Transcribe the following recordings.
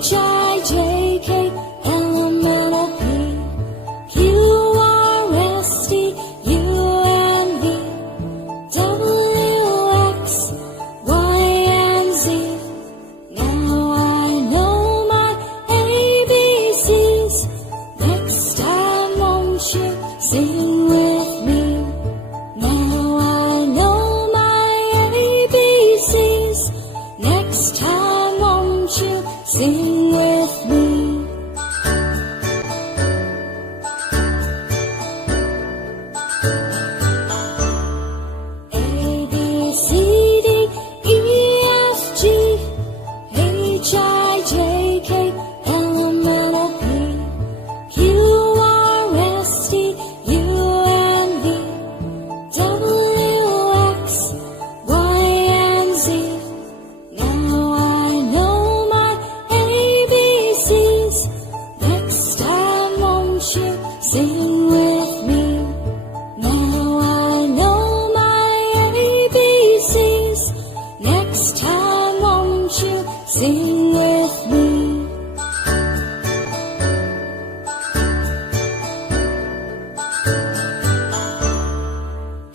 H-I-J-K, L-M-N-O-P, Q-R-S-T, U-N-V, W-X, Y-and-Z. Now I know my ABCs. Next time won't you sing with me? Now I know my ABCs. Next time won't you sing with me? A, B, C, D, E, F, G, H, I, J, K, L, M, N, O, P, Q, R, S, T, U, N, V, W, X, Y, and Z. Now I know my ABCs. Next time won't you sing with me? Now I know my ABCs. Next time won't you sing with me?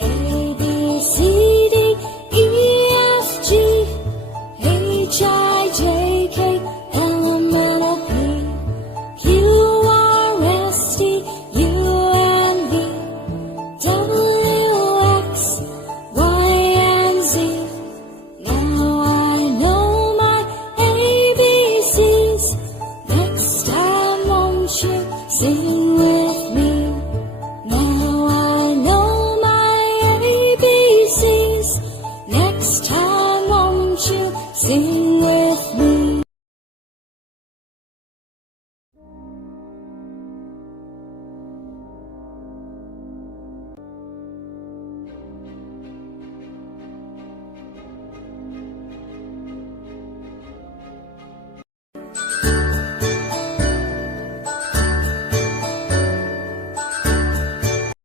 A, B, C, D, E, F, G, H, I, J, K, L, M, N, O, P, Q, R, S, T, U, N, V, W, X, Y, and Z. Now I know my ABCs. Next time won't you sing with me? Now I know my ABCs. Next time won't you sing